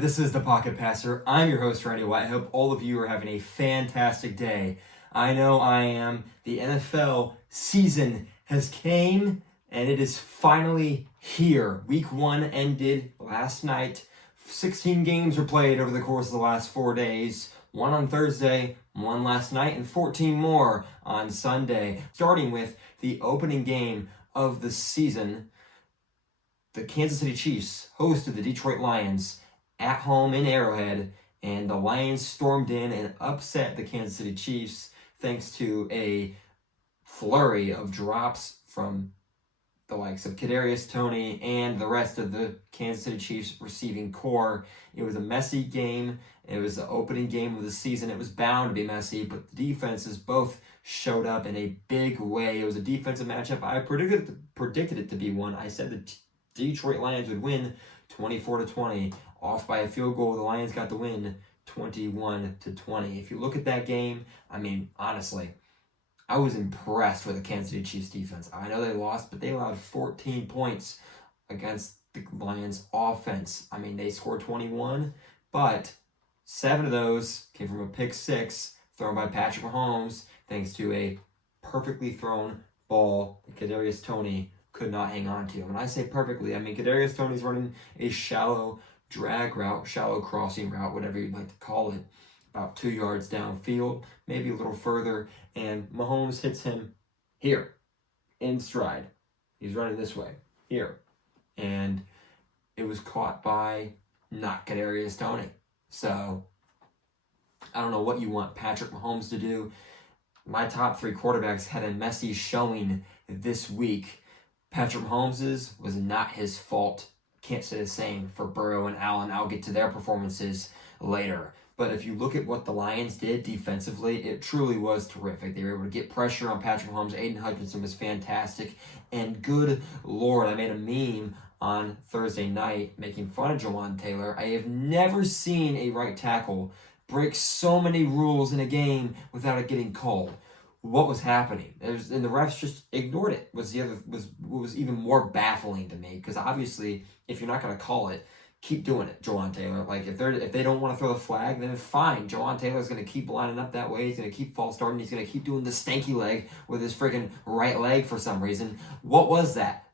This is the Pocket Passer. I'm your host, Randy White. I hope all of you are having a fantastic day. I know I am. The NFL season has came, and it is finally here. Week 1 ended last night. 16 games were played over the course of the last 4 days. 1 on Thursday, 1 last night, and 14 more on Sunday. Starting with the opening game of the season, the Kansas City Chiefs hosted the Detroit Lions at home in Arrowhead, and the Lions stormed in and upset the Kansas City Chiefs thanks to a flurry of drops from the likes of Kadarius Toney and the rest of the Kansas City Chiefs receiving core. It was a messy game. It was the opening game of the season. It was bound to be messy, but the defenses both showed up in a big way. It was a defensive matchup. I predicted it to be one. I said the Detroit Lions would win 24-20. Off by a field goal, the Lions got the win 21-20. If you look at that game, I mean, honestly, I was impressed with the Kansas City Chiefs defense. I know they lost, but they allowed 14 points against the Lions offense. I mean, they scored 21, but 7 of those came from a pick 6 thrown by Patrick Mahomes thanks to a perfectly thrown ball that Kadarius Toney could not hang on to. When I say perfectly, I mean Kadarius Toney's running a shallow drag route, shallow crossing route, whatever you'd like to call it, about 2 yards downfield, maybe a little further, and Mahomes hits him here, in stride. He's running this way, here. And it was caught by not Kadarius Toney. So, I don't know what you want Patrick Mahomes to do. My top 3 quarterbacks had a messy showing this week. Patrick Mahomes's was not his fault. Can't say the same for Burrow and Allen. I'll get to their performances later. But if you look at what the Lions did defensively, it truly was terrific. They were able to get pressure on Patrick Mahomes. Aiden Hutchinson was fantastic. And good Lord, I made a meme on Thursday night making fun of Jawan Taylor. I have never seen a right tackle break so many rules in a game without it getting called. What was happening? And the refs just ignored it. Was even more baffling to me, because obviously, if you're not going to call it, keep doing it, Jawan Taylor. Like if they don't want to throw the flag, then it's fine. Jawan Taylor's going to keep lining up that way. He's going to keep false starting. He's going to keep doing the stanky leg with his freaking right leg for some reason. What was that?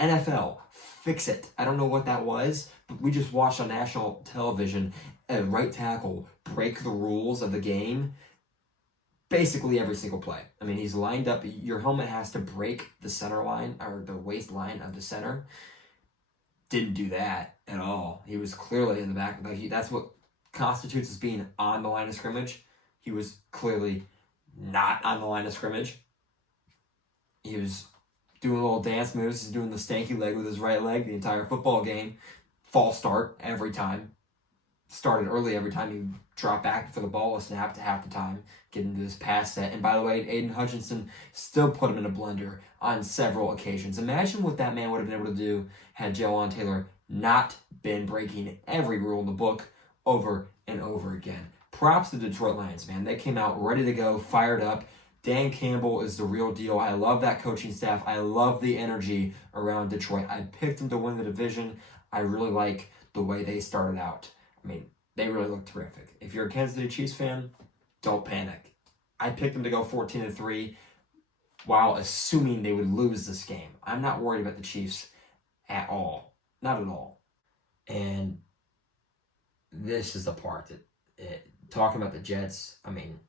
NFL, fix it. I don't know what that was, but we just watched on national television a right tackle break the rules of the game. Basically every single play. I mean, he's lined up. Your helmet has to break the center line or the waistline of the center. Didn't do that at all. He was clearly in the back. That's what constitutes as being on the line of scrimmage. He was clearly not on the line of scrimmage. He was doing little dance moves. He's doing the stanky leg with his right leg the entire football game. False start every time. Started early every time he dropped back for the ball was snapped half the time, getting into this pass set. And by the way, Aiden Hutchinson still put him in a blender on several occasions. Imagine what that man would have been able to do had Jawan Taylor not been breaking every rule in the book over and over again. Props to the Detroit Lions, man. They came out ready to go, fired up. Dan Campbell is the real deal. I love that coaching staff. I love the energy around Detroit. I picked them to win the division. I really like the way they started out. I mean, they really look terrific. If you're a Kansas City Chiefs fan, don't panic. I picked them to go 14-3 while assuming they would lose this game. I'm not worried about the Chiefs at all. Not at all. And this is the part talking about the Jets, I mean,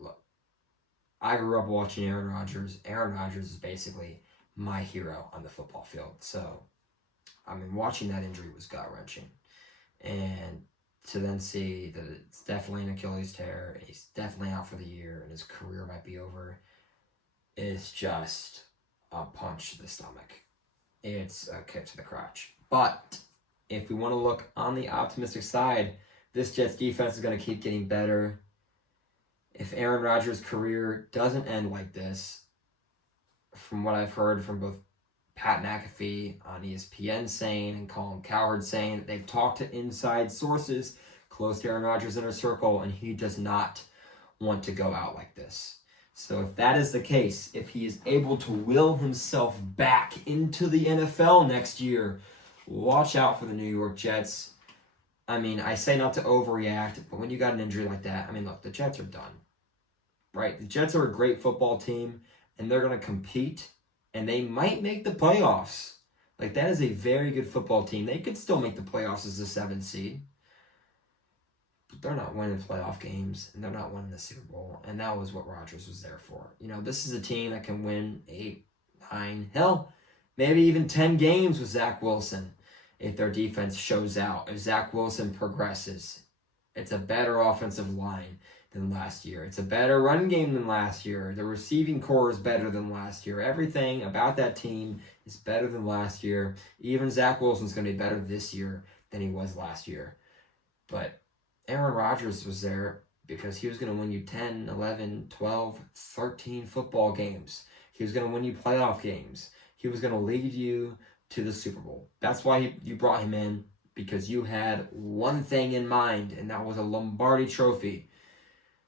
look, I grew up watching Aaron Rodgers. Aaron Rodgers is basically my hero on the football field. So, I mean, watching that injury was gut-wrenching. And to then see that it's definitely an Achilles tear, and he's definitely out for the year, and his career might be over, is just a punch to the stomach. It's a kick to the crotch. But if we want to look on the optimistic side, this Jets defense is going to keep getting better. If Aaron Rodgers' career doesn't end like this, from what I've heard from both Pat McAfee on ESPN saying and Colin Cowherd saying that they've talked to inside sources close to Aaron Rodgers' inner circle, and he does not want to go out like this. So if that is the case, if he is able to will himself back into the NFL next year, watch out for the New York Jets. I mean, I say not to overreact, but when you got an injury like that, I mean, look, the Jets are done, right? The Jets are a great football team, and they're going to compete, and they might make the playoffs. Like, that is a very good football team. They could still make the playoffs as a 7th seed. But they're not winning playoff games, and they're not winning the Super Bowl, and that was what Rodgers was there for. You know, this is a team that can win 8, 9, hell, maybe even 10 games with Zach Wilson if their defense shows out, if Zach Wilson progresses. It's a better offensive line than last year. It's a better run game than last year. The receiving core is better than last year. Everything about that team is better than last year. Even Zach Wilson's going to be better this year than he was last year. But Aaron Rodgers was there because he was going to win you 10, 11, 12, 13 football games. He was going to win you playoff games. He was going to lead you to the Super Bowl. That's why you brought him in, because you had one thing in mind, and that was a Lombardi trophy.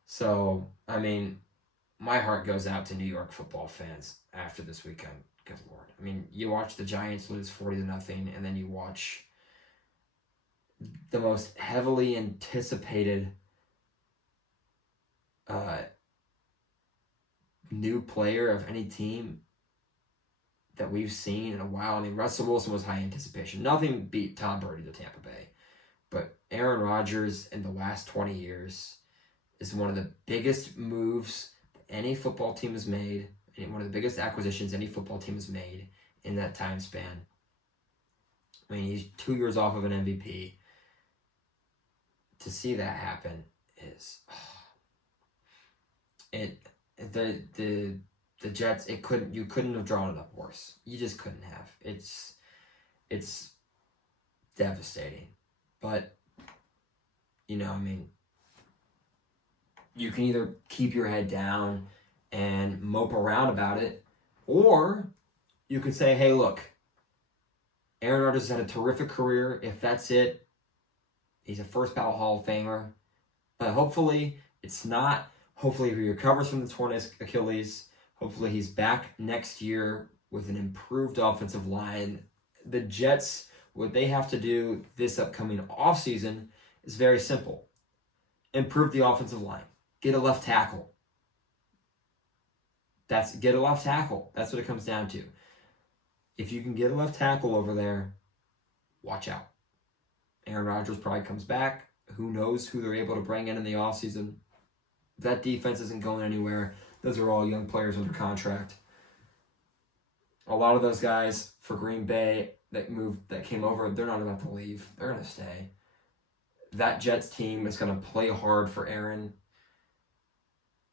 So, I mean, my heart goes out to New York football fans after this weekend. Good Lord. I mean, you watch the Giants lose 40-0, and then you watch the most heavily anticipated new player of any team that we've seen in a while. I mean, Russell Wilson was high anticipation. Nothing beat Tom Brady to Tampa Bay. But Aaron Rodgers in the last 20 years is one of the biggest moves any football team has made, and one of the biggest acquisitions any football team has made in that time span. I mean, he's 2 years off of an MVP. To see that happen is the Jets, you couldn't have drawn it up worse. You just couldn't have. It's devastating. But, you know, I mean, you can either keep your head down and mope around about it, or you could say, hey, look, Aaron Rodgers has had a terrific career. If that's it, he's a first ballot Hall of Famer. But hopefully it's not. Hopefully he recovers from the torn Achilles. Hopefully he's back next year with an improved offensive line. The Jets, what they have to do this upcoming offseason is very simple. Improve the offensive line. Get a left tackle. Get a left tackle. That's what it comes down to. If you can get a left tackle over there, watch out. Aaron Rodgers probably comes back. Who knows who they're able to bring in the offseason. That defense isn't going anywhere. Those are all young players under contract. A lot of those guys for Green Bay that came over, they're not about to leave. They're going to stay. That Jets team is going to play hard for Aaron.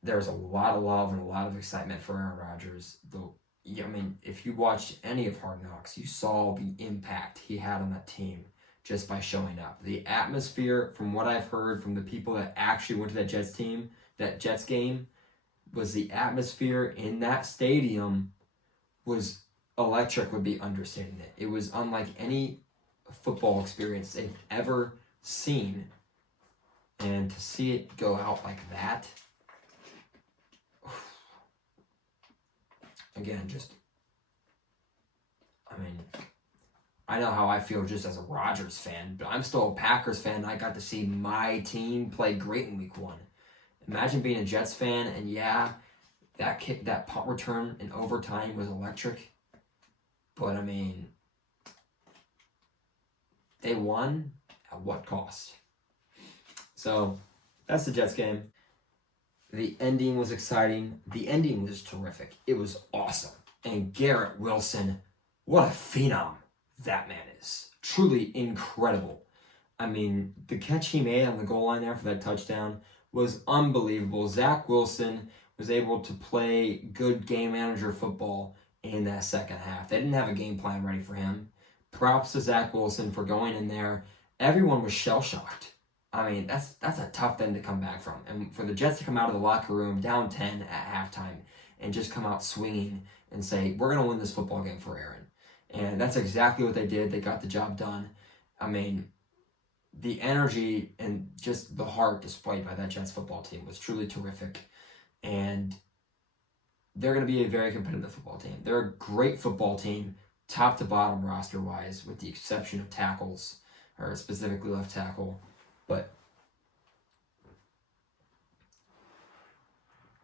There's a lot of love and a lot of excitement for Aaron Rodgers. Though, I mean, if you watched any of Hard Knocks, you saw the impact he had on that team just by showing up. The atmosphere, from what I've heard from the people that actually went to that Jets game, was the atmosphere in that stadium was electric, would be understating it. It was unlike any football experience they've ever seen. And to see it go out like that, again, I know how I feel just as a Rodgers fan, but I'm still a Packers fan. I got to see my team play great in week 1. Imagine being a Jets fan, and yeah, that punt return in overtime was electric. But, I mean, they won at what cost? So, that's the Jets game. The ending was exciting. The ending was terrific. It was awesome. And Garrett Wilson, what a phenom that man is. Truly incredible. I mean, the catch he made on the goal line there for that touchdown was unbelievable. Zach Wilson was able to play good game manager football in that second half. They didn't have a game plan ready for him. Props to Zach Wilson for going in there. Everyone was shell-shocked. I mean, that's a tough thing to come back from. And for the Jets to come out of the locker room down 10 at halftime and just come out swinging and say, we're going to win this football game for Aaron. And that's exactly what they did. They got the job done. I mean, the energy and just the heart displayed by that Jets football team was truly terrific. And they're going to be a very competitive football team. They're a great football team, top to bottom roster-wise, with the exception of tackles. or specifically left tackle. But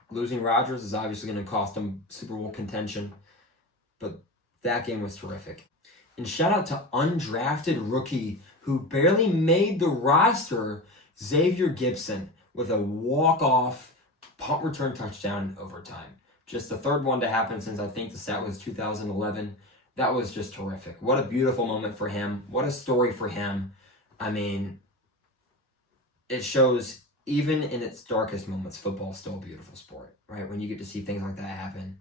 losing Rodgers is obviously going to cost them Super Bowl contention, but that game was terrific. And shout out to undrafted rookie who barely made the roster, Xavier Gibson, with a walk-off punt return touchdown in overtime. Just the third one to happen since I think the stat was 2011. That was just terrific. What a beautiful moment for him. What a story for him. I mean, it shows even in its darkest moments, football is still a beautiful sport, right? When you get to see things like that happen,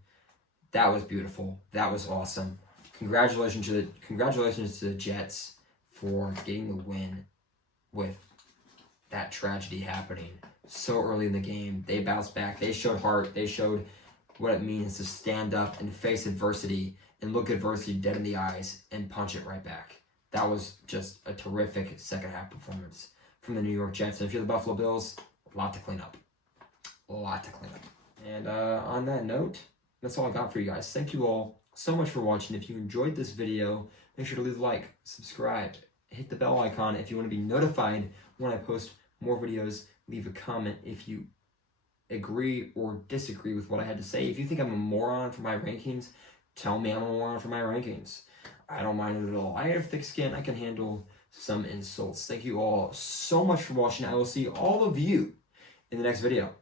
that was beautiful. That was awesome. Congratulations to the Jets for getting the win with that tragedy happening so early in the game. They bounced back. They showed heart. They showed what it means to stand up and face adversity and look adversity dead in the eyes and punch it right back. That was just a terrific second half performance from the New York Jets. And if you're the Buffalo Bills, a lot to clean up. A lot to clean up. And on that note, that's all I got for you guys. Thank you all so much for watching. If you enjoyed this video, make sure to leave a like, subscribe, hit the bell icon if you want to be notified when I post more videos. Leave a comment if you agree or disagree with what I had to say. If you think I'm a moron for my rankings, tell me I'm a moron for my rankings. I don't mind it at all. I have thick skin. I can handle some insults. Thank you all so much for watching. I will see all of you in the next video.